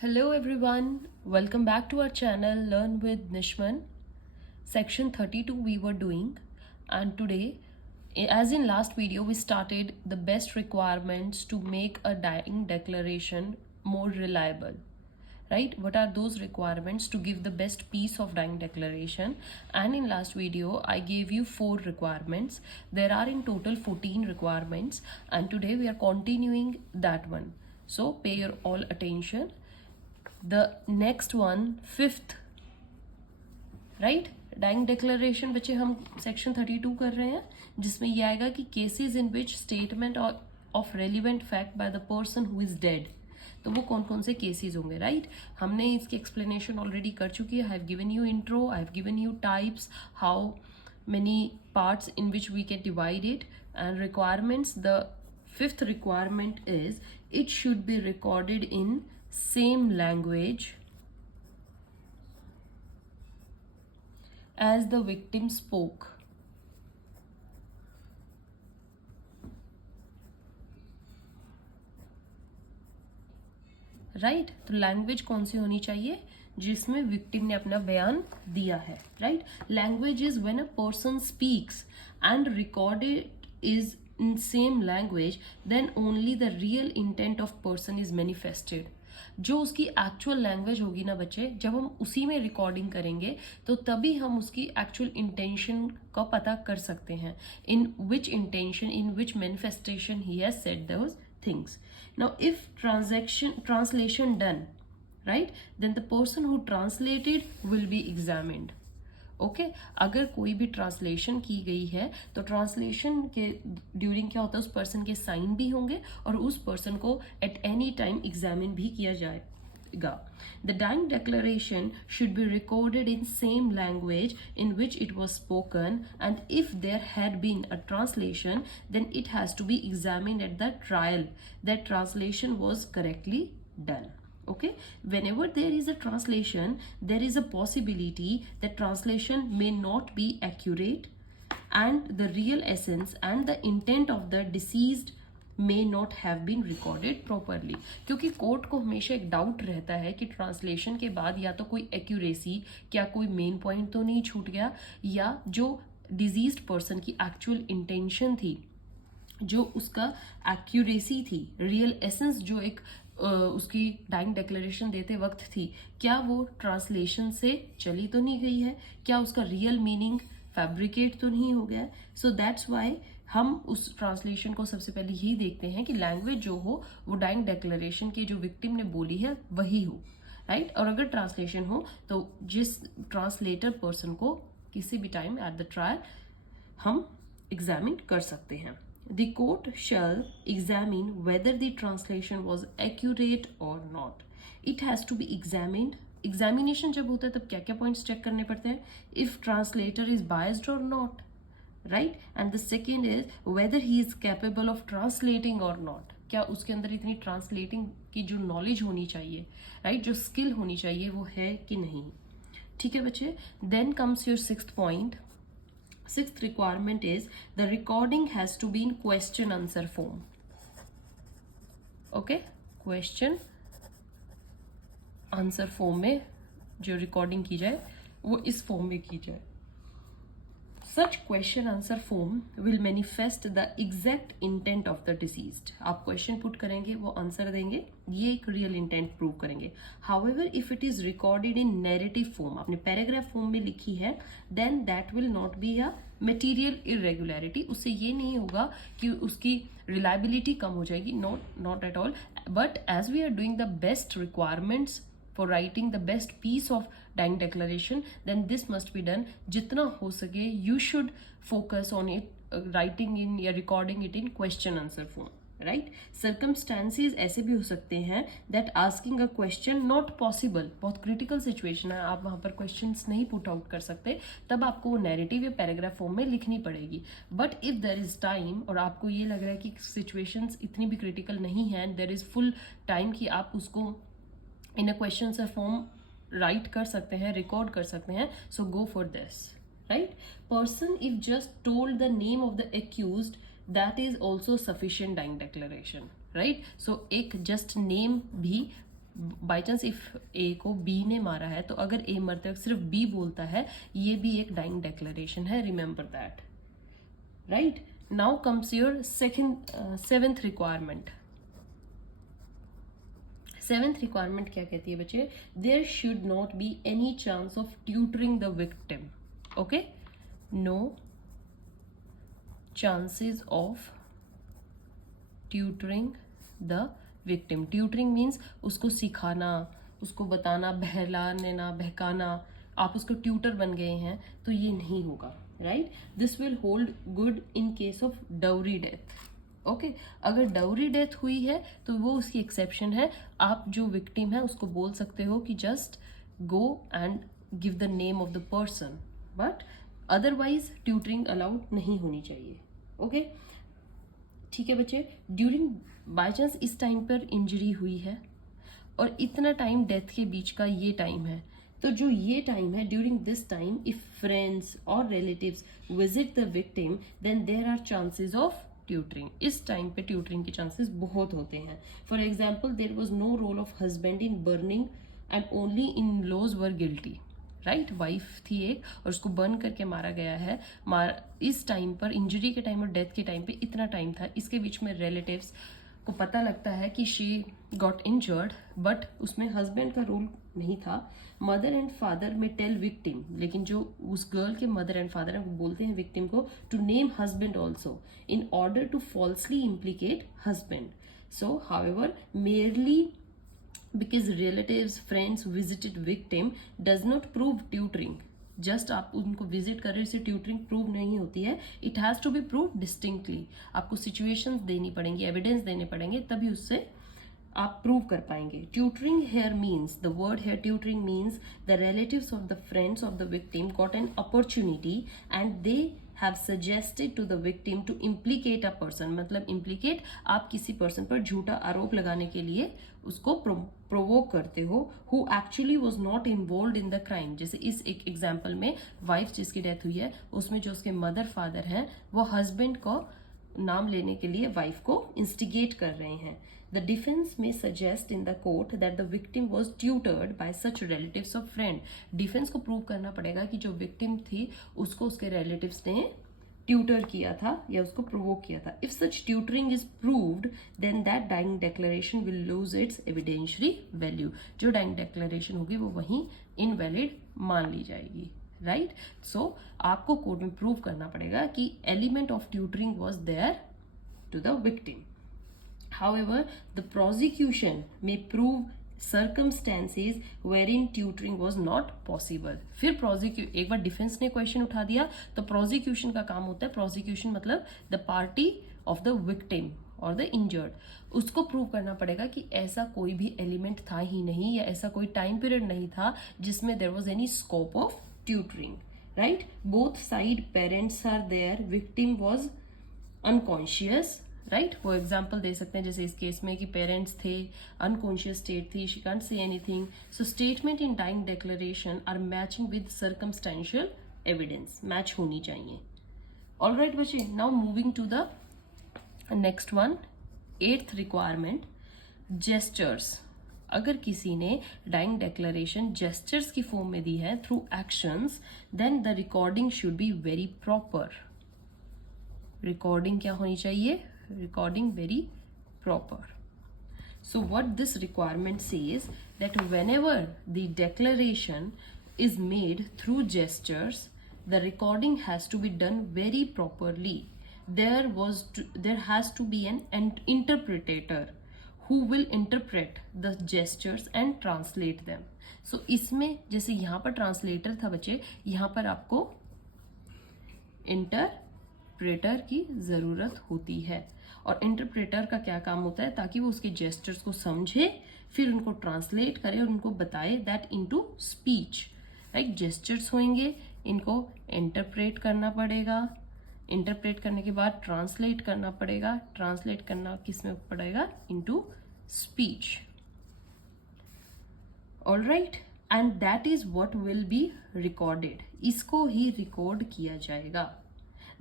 Hello everyone, welcome back to our channel Learn with Nishman. Section 32 we were doing, and today, as in last video, we started the best requirements to make a dying declaration more reliable. Right? What are those requirements to give the best piece of dying declaration? And in last video, I gave you 4 requirements. There are in total 14 requirements, and today we are continuing that one. So pay your all attention. The next one, fifth, right, dying declaration बच्चे हम section 32 कर रहे हैं, जिसमें ये आएगा कि cases in which statement of relevant fact by the person who is dead. तो वो कौन कौन से केसेस होंगे, राइट? हमने इसकी एक्सप्लेनेशन ऑलरेडी कर चुकी है. I have given you intro, I have given you types, how many parts in which we can divide it, and requirements. The fifth requirement is it should be recorded in same language as the victim spoke. Right, तो language कौन सी होनी चाहिए? जिसमें victim ने अपना बयान दिया है, right? Language is when a person speaks and recorded is in same language, then only the real intent of person is manifested. जो उसकी एक्चुअल लैंग्वेज होगी ना बच्चे, जब हम उसी में रिकॉर्डिंग करेंगे तो तभी हम उसकी एक्चुअल इंटेंशन का पता कर सकते हैं. In which intention, in which manifestation he has said those things. Now, if translation done, right, then the person who translated will be examined. Okay, अगर कोई भी ट्रांसलेशन की गई है तो ट्रांसलेशन के ड्यूरिंग क्या होता है, उस पर्सन के साइन भी होंगे और उस पर्सन को एट एनी टाइम एग्जामिन भी किया जाएगा. The dying declaration should be recorded in same language in which it was spoken, and if there had been a translation, then it has to be examined at the trial that translation was correctly done. Okay, whenever there is a translation, there is a possibility that translation may not be accurate and the real essence and the intent of the deceased may not have been recorded properly. क्योंकि court को हमेशा एक doubt रहता है कि translation के बाद या तो कोई एक्यूरेसी, क्या कोई मेन पॉइंट तो नहीं छूट गया, या जो डिजीज्ड पर्सन की एक्चुअल इंटेंशन थी, जो उसका एक्यूरेसी थी, रियल एसेंस जो एक उसकी डाइंग डिक्लेरेशन देते वक्त थी, क्या वो ट्रांसलेशन से चली तो नहीं गई है, क्या उसका रियल मीनिंग फैब्रिकेट तो नहीं हो गया. सो दैट्स वाई हम उस ट्रांसलेशन को सबसे पहले यही देखते हैं कि लैंग्वेज जो हो वो डाइंग डिक्लेरेशन की जो विक्टिम ने बोली है वही हो, राइट? और अगर ट्रांसलेशन हो तो जिस ट्रांसलेटर पर्सन को किसी भी टाइम एट द ट्रायल हम एग्जामिन कर सकते हैं. The court shall examine whether the translation was accurate or not. It has to be examined. Examination जब होता है तब क्या क्या पॉइंट्स चेक करने पड़ते हैं? If translator is biased or not, right? And the second is whether he is capable of translating or not. क्या उसके अंदर इतनी ट्रांसलेटिंग की जो नॉलेज होनी चाहिए, राइट, जो स्किल होनी चाहिए वो है कि नहीं. ठीक है बच्चे. Then comes your sixth point. Sixth requirement is the recording has to be in question answer form. Okay, question answer form में जो रिकॉर्डिंग की जाए वो इस फॉर्म में की जाए. Such question answer form will manifest the exact intent of the deceased. आप क्वेश्चन पुट करेंगे, वो आंसर देंगे, ये एक रियल इंटेंट प्रूव करेंगे. However, if it is recorded in narrative form, आपने पैराग्राफ फॉर्म में लिखी है, then that will not be a material irregularity. उससे ये नहीं होगा कि उसकी reliability कम हो जाएगी. Not at all. But as we are doing the best requirements for writing the best piece of dying declaration, then this must be done. जितना हो सके you should focus on it, writing in या recording it in question answer form, right? Circumstances ऐसे भी हो सकते हैं that asking a question not possible, बहुत critical situation है, आप वहाँ पर questions नहीं put out कर सकते, तब आपको वो narrative या paragraph form में लिखनी पड़ेगी. But if there is time और आपको ये लग रहा है कि situations इतनी भी critical नहीं है, there is full time कि आप उसको इन अ क्वेश्चन से फॉर्म राइट कर सकते हैं, रिकॉर्ड कर सकते हैं, so go for this, right? Person if just told the name of the accused, that is also sufficient dying declaration, right? So एक जस्ट नेम भी बाई चांस इफ ए को B ने मारा है, तो अगर ए मरते वक्त सिर्फ बी बोलता है, ये भी एक डाइंग डेक्लेरेशन है, remember that, right. Now comes your seventh requirement. Seventh requirement क्या कहती है बच्चे? There should not be any chance of tutoring the victim. Okay, no chances of tutoring the victim. Tutoring means उसको सिखाना, उसको बताना, बहलाने ना, बहकाना, आप उसको ट्यूटर बन गए हैं, तो ये नहीं होगा, right. This will hold good in case of dowry death. Okay, अगर डाउरी डेथ हुई है तो वो उसकी एक्सेप्शन है। आप जो विक्टिम है उसको बोल सकते हो कि just go and give the name of the person, but otherwise tutoring allowed नहीं होनी चाहिए। ओके, ठीक है बच्चे। ड्यूरिंग बाय चांस इस टाइम पर इंजरी हुई है और इतना टाइम डेथ के बीच का ये टाइम है, तो जो ये टाइम है, during this time if friends और relatives visit the victim, then there are chances of tutoring. इस टाइम पे ट्यूटरिंग के चांसेस बहुत होते हैं। For example, there was no role of husband in burning and only in laws were guilty, right. Wife थी एक और उसको बर्न करके मारा गया है। इस टाइम पर, इंजरी के टाइम और डेथ के टाइम पे इतना टाइम था, इसके बीच में रिलेटिव्स को पता लगता है कि शी गॉट इंजर्ड, बट उसमें हस्बैंड का रोल नहीं था। मदर एंड फादर में टेल विक्टिम, लेकिन जो उस गर्ल के मदर एंड फादर हैं वो बोलते हैं विक्टिम को to name husband also in order to falsely implicate husband. So however, merely because relatives friends visited victim does not prove tutoring। Just आप उनको विजिट कर रहे हो, इससे ट्यूटरिंग प्रूव नहीं होती है। It has to be prove distinctly. आपको सिचुएशंस देनी पड़ेंगी, एविडेंस देने पड़ेंगे, तभी उससे आप प्रूव कर पाएंगे। Tutoring here means, the word here tutoring means the relatives of the friends of the victim got an opportunity and they have suggested to the victim to implicate a person. मतलब implicate, आप किसी person पर झूठा आरोप लगाने के लिए उसको प्रोवोक करते हो, who actually was not involve in the crime. जैसे इस एक एग्जाम्पल में वाइफ जिसकी डेथ हुई है, उसमें जो उसके मदर फादर हैं वो हस्बैंड को नाम लेने के लिए वाइफ को इंस्टिगेट कर रहे हैं। The defense may suggest in the court that the victim was tutored by such relatives or friend। Defence को प्रूव करना पड़ेगा कि जो विक्टिम थी उसको उसके रिलेटिव्स ने ट्यूटर किया था या उसको प्रोवोक किया था। If such tutoring is proved, then that dying declaration will lose its evidentiary value. जो डाइंग डेक्लेरेशन होगी वो वहीं इनवैलिड मान ली जाएगी, राइट। सो आपको कोर्ट में प्रूव करना पड़ेगा कि element of tutoring was there to the victim. However, the prosecution may prove circumstances wherein tutoring was not possible। फिर एक बार डिफेंस ने क्वेश्चन उठा दिया तो प्रोसिक्यूशन का काम होता है, प्रोसिक्यूशन मतलब the party of the victim और द इंजर्ड, उसको प्रूव करना पड़ेगा कि ऐसा कोई भी एलिमेंट था ही नहीं या ऐसा कोई टाइम पीरियड नहीं था जिसमें there was any scope of tutoring, right. Both side parents are there, victim was unconscious, right. वो एग्जाम्पल दे सकते हैं जैसे इस केस में कि पेरेंट्स थे, अनकॉन्शियस स्टेट थी, she can't say anything. So statement in dying declaration are matching with circumstantial evidence, match होनी चाहिए। ऑलराइट बच्चे, now moving to the next one, 8th requirement, gestures. अगर किसी ने डाइंग डिक्लेरेशन जेस्चर्स की form में दी है through actions, then the recording should be very proper. Recording क्या होनी चाहिए? Recording very proper। So what this requirement says that whenever the declaration is made through gestures, the recording has to be done very properly। There has to be an interpreter who will interpret the gestures and translate them। So इसमें जैसे यहाँ पर translator था बच्चे, यहाँ पर आपको interpreter की जरूरत होती है। और इंटरप्रेटर का क्या काम होता है? ताकि वो उसके जेस्चर्स को समझे, फिर उनको ट्रांसलेट करे और उनको बताए that into speech, right. Gestures होंगे, इनको इंटरप्रेट करना पड़ेगा, इंटरप्रेट करने के बाद ट्रांसलेट करना पड़ेगा, ट्रांसलेट करना किस में पड़ेगा? Into speech. Alright, and that is what will be recorded. इसको ही रिकॉर्ड किया जाएगा।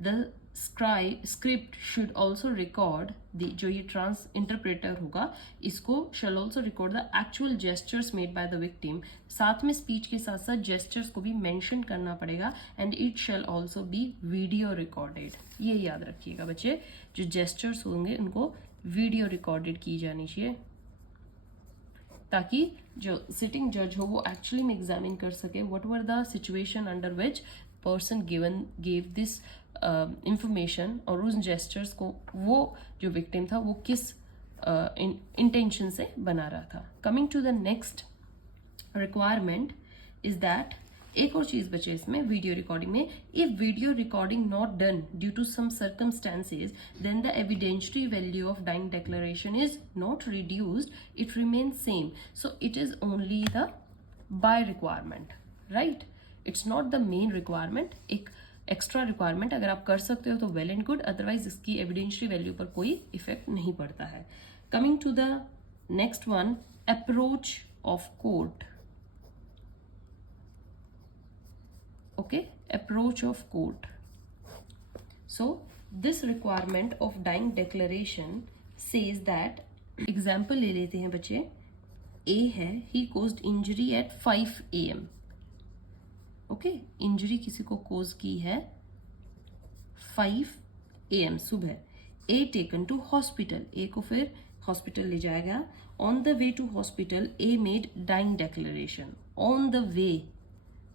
The script should also record the, जो ये ट्रांस इंटरप्रेटर होगा इसको shall also record the actual gestures made by the victim, साथ में स्पीच के साथ साथ जेस्चर्स को भी मेंशन करना पड़ेगा, and it shall also be video recorded. ये याद रखिएगा बच्चे, जो जेस्चर्स होंगे उनको वीडियो रिकॉर्डेड की जानी चाहिए, ताकि जो सिटिंग जज हो वो एक्चुअली में एग्जामिन कर सके what were the situation under which person gave this information, और उस जेस्चर्स को वो जो विक्टिम था वो किस इंटेंशन से बना रहा था। Coming to the next requirement is that, एक और चीज बचे इसमें वीडियो रिकॉर्डिंग में, if video recording not done due to some circumstances then the evidentiary value of dying declaration is not reduced, it remains same, so it is only the by requirement, right, it's not the main requirement. एक extra requirement अगर आप कर सकते हो तो well and good, otherwise इसकी evidentiary value पर कोई इफेक्ट नहीं पड़ता है। Coming to the next one, approach of court. Okay, approach of court. So this requirement of dying declaration says that, example ले लेते हैं बच्चे, A है, he caused injury at 5 AM. Okay, injury किसी को cause की है 5 AM सुबह। A taken to hospital, A को फिर hospital ले जाया गया। On the way to hospital, A made dying declaration. On the way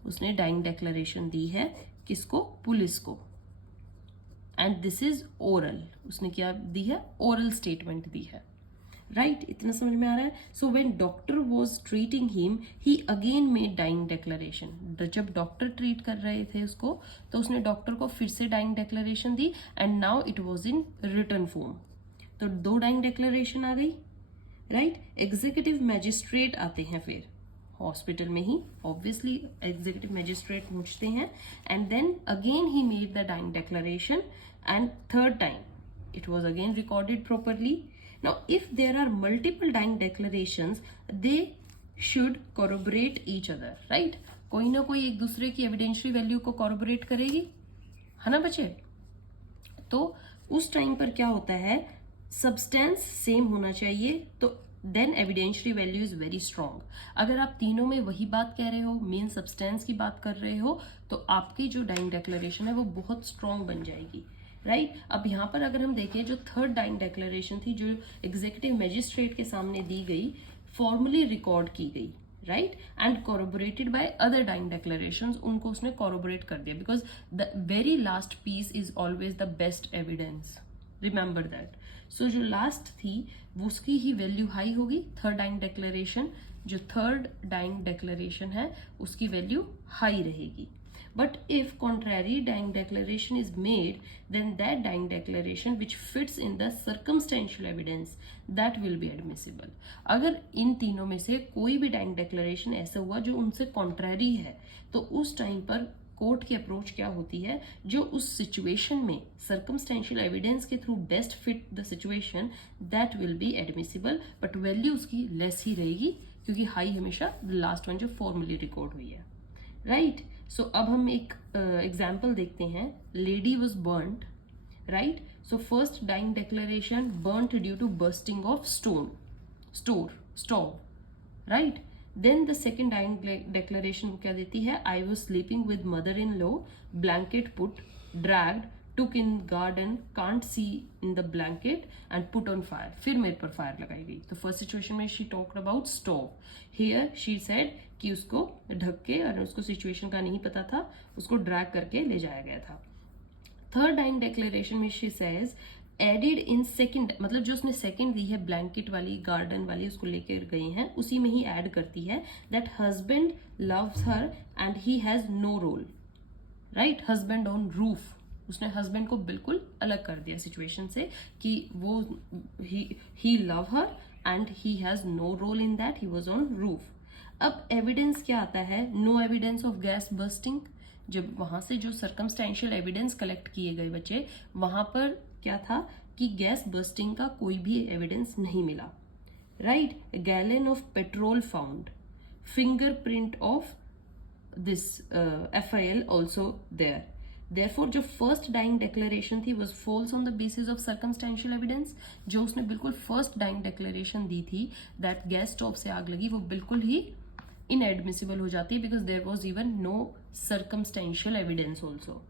उसने डाइंग डेक्लेरेशन दी है, किसको? पुलिस को, एंड दिस इज ओरल, उसने क्या दी है? ओरल स्टेटमेंट दी है, राइट, इतना समझ में आ रहा है। So when doctor was treating him he again made dying declaration, जब डॉक्टर ट्रीट कर रहे थे उसको तो उसने डॉक्टर को फिर से डाइंग डेक्लेरेशन दी, and now it was in written form, तो 2 डाइंग डेक्लेरेशन आ गई, राइट। एग्जीक्यूटिव मैजिस्ट्रेट आते हैं फिर हॉस्पिटल में ही, ऑब्वियसली एग्जीक्यूटिव मैजिस्ट्रेट पूछते हैं, and then again he made the dying declaration, and third time it was again recorded properly. Now if there are multiple dying declarations they should corroborate each other, right, कोई ना कोई एक दूसरे की evidentiary value को कॉरोबोरेट करेगी, है ना बच्चे। तो उस टाइम पर क्या होता है, सब्सटेंस सेम होना चाहिए, तो then evidentiary value is very strong. अगर आप तीनों में वही बात कह रहे हो, मेन सब्सटेंस की बात कर रहे हो, तो आपकी जो डाइंग डेक्लेरेशन है वो बहुत स्ट्रॉन्ग बन जाएगी, राइट। अब यहाँ पर अगर हम देखें, जो थर्ड डाइंग डेक्लेरेशन थी जो एग्जीक्यूटिव मैजिस्ट्रेट के सामने दी गई, फॉर्मली रिकॉर्ड की गई, right, and corroborated by other dying declarations, उनको उसने कॉरोबोरेट कर दिया, because the very last piece is always the best evidence, remember that. So जो लास्ट थी वो उसकी ही वैल्यू हाई होगी, थर्ड डाइंग डेक्लेरेशन, जो थर्ड डाइंग डेक्लेरेशन है उसकी वैल्यू हाई रहेगी। But if contrary dying declaration is made then that dying declaration which fits in the circumstantial evidence that will B admissible. अगर इन तीनों में से कोई भी डाइंग डेक्लेरेशन ऐसा हुआ जो उनसे कॉन्ट्रैरी है, तो उस टाइम पर कोर्ट की अप्रोच क्या होती है, जो उस सिचुएशन में सर्कमस्टेंशियल एविडेंस के through best fit the situation that will B admissible, but value उसकी लेस ही रहेगी, क्योंकि हाई हमेशा लास्ट वन जो फॉर्मली रिकॉर्ड हुई है, राइट। सो अब हम एक एग्जाम्पल देखते हैं, lady was burned, right. So first dying declaration, burned due to bursting of stove, right. Then the second dying declaration क्या देती है, I was sleeping with mother in law, blanket put, dragged, took in garden, can't see in the blanket and put on fire, फिर मेरे पर fire लगाई गई। तो first situation में she talked about stove, here she said कि उसको ढक के, और उसको सिचुएशन का नहीं पता था, उसको ड्रैग करके ले जाया गया था। थर्ड डाइंग डेक्लेरेशन में she says added in second, मतलब जो उसने सेकेंड दी है ब्लैंकेट वाली, गार्डन वाली, उसको लेकर गए हैं, उसी में ही ऐड करती है that husband loves her and he has no role, right, husband on roof, उसने हस्बैंड को बिल्कुल अलग कर दिया सिचुएशन से, कि वो he love her and he has no role in that, he was on roof. अब एविडेंस क्या आता है, no evidence of gas bursting, जब वहां से जो सर्कमस्टेंशियल एविडेंस कलेक्ट किए गए बच्चे, वहां पर क्या था कि गैस बर्स्टिंग का कोई भी एविडेंस नहीं मिला, right. Gallon of petrol found, fingerprint of this FIL also there, Therefore जो फर्स्ट डाइंग डिक्लेरेशन थी was false on the basis of circumstantial evidence. जो उसने बिल्कुल फर्स्ट डाइंग डिक्लेरेशन दी थी that गैस स्टोव से आग लगी, वो बिल्कुल ही इनएडमिसिबल हो जाती है because there was even no circumstantial evidence also.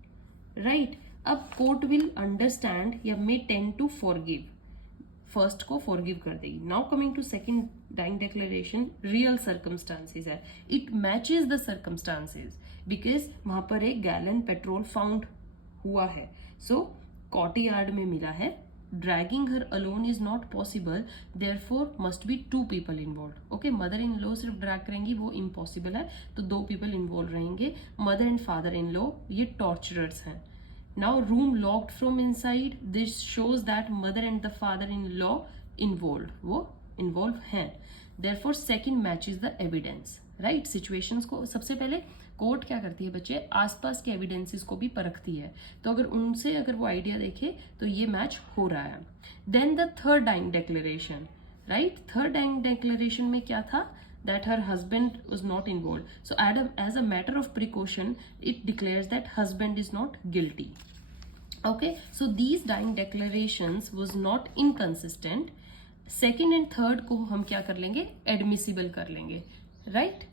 Right? अब कोर्ट विल अंडरस्टैंड या may tend to forgive, first को फॉरगिव कर देगी. Now coming to second dying declaration, real circumstances है. It matches the circumstances because वहां पर एक gallon petrol found हुआ है. सो कॉर्टयार्ड में मिला है. Dragging her alone is not possible, therefore must be 2 people involve. Okay, mother in law सिर्फ ड्रैग करेंगी वो इम्पॉसिबल है, तो 2 पीपल इन्वॉल्व रहेंगे. Mother and father in law ये टॉर्चरर्स हैं. Now room locked from inside, this shows that mother and the father-in-law involved, वो involved हैं. Therefore second matches the evidence, right? Situations को सबसे पहले कोर्ट क्या करती है बच्चे, आसपास के एविडेंसेस को भी परखती है. तो अगर उनसे अगर वो आइडिया देखे तो ये मैच हो रहा है. Then the third dying declaration, right? Third dying declaration में क्या था, that her husband was not involved. So as a matter of precaution, it declares that husband is not guilty. Okay, so these dying declarations was not inconsistent. Second and third को हम क्या कर लेंगे, admissible कर लेंगे, right?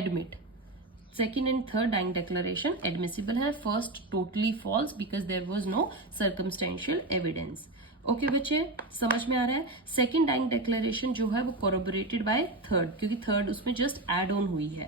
Admit. Second and third dying declaration admissible है. First totally false because there was no circumstantial evidence. Okay बच्चे, समझ में आ रहा है? सेकेंड डाइंग डिक्लेरेशन जो है वो कोरोबोरेटेड बाय थर्ड, क्योंकि थर्ड उसमें जस्ट एड ऑन हुई है.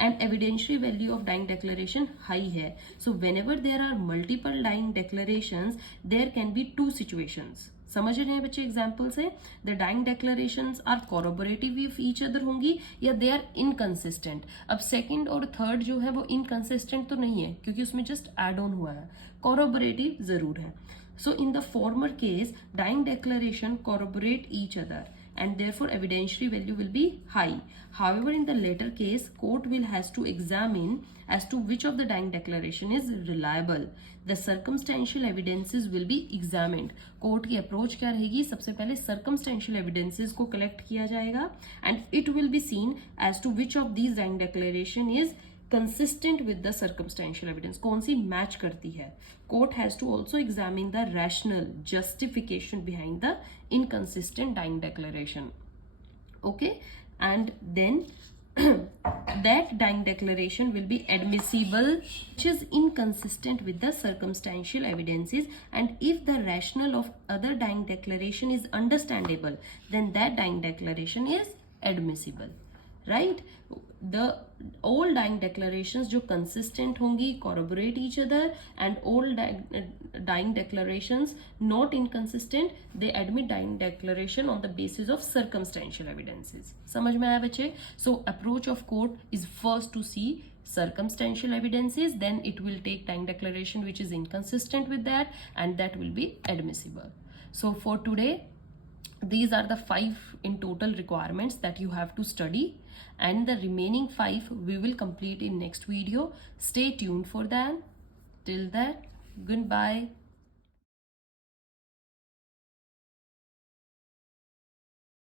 And evidentiary value of dying declaration high है. So whenever there are multiple dying declarations there can be 2 situations. समझ रहे हैं बच्चे एग्जाम्पल से? The dying declarations are corroborative with each other होंगी या दे आर इनकंसिस्टेंट. अब second और थर्ड जो है वो इनकंसिस्टेंट तो नहीं है क्योंकि उसमें जस्ट एड ऑन हुआ है, कोरोबोरेटिव जरूर है. So in the former case, dying declaration corroborate each other and therefore evidentiary value will be high. However, in the later case, court will has to examine as to which of the dying declaration is reliable. The circumstantial evidences will be examined. Court की approach क्या रहेगी? सबसे पहले circumstantial evidences को collect किया जाएगा and it will be seen as to which of these dying declaration is consistent with the circumstantial evidence. कौन सी match करती है? Court has to also examine the rational justification behind the inconsistent dying declaration. Okay, and then that dying declaration will be admissible which is inconsistent with the circumstantial evidences, and if the rationale of other dying declaration is understandable, then that dying declaration is admissible. Right? The all dying declarations जो consistent होंगी, corroborate each other, and all dying declarations not inconsistent, they admit dying declaration on the basis of circumstantial evidences. समझ में आया बच्चे? So approach of court is first to see circumstantial evidences, then it will take dying declaration which is inconsistent with that, and that will be admissible. So for today, these are the 5 in total requirements that you have to study, and the remaining 5 we will complete in next video. Stay tuned for that. Till that, goodbye.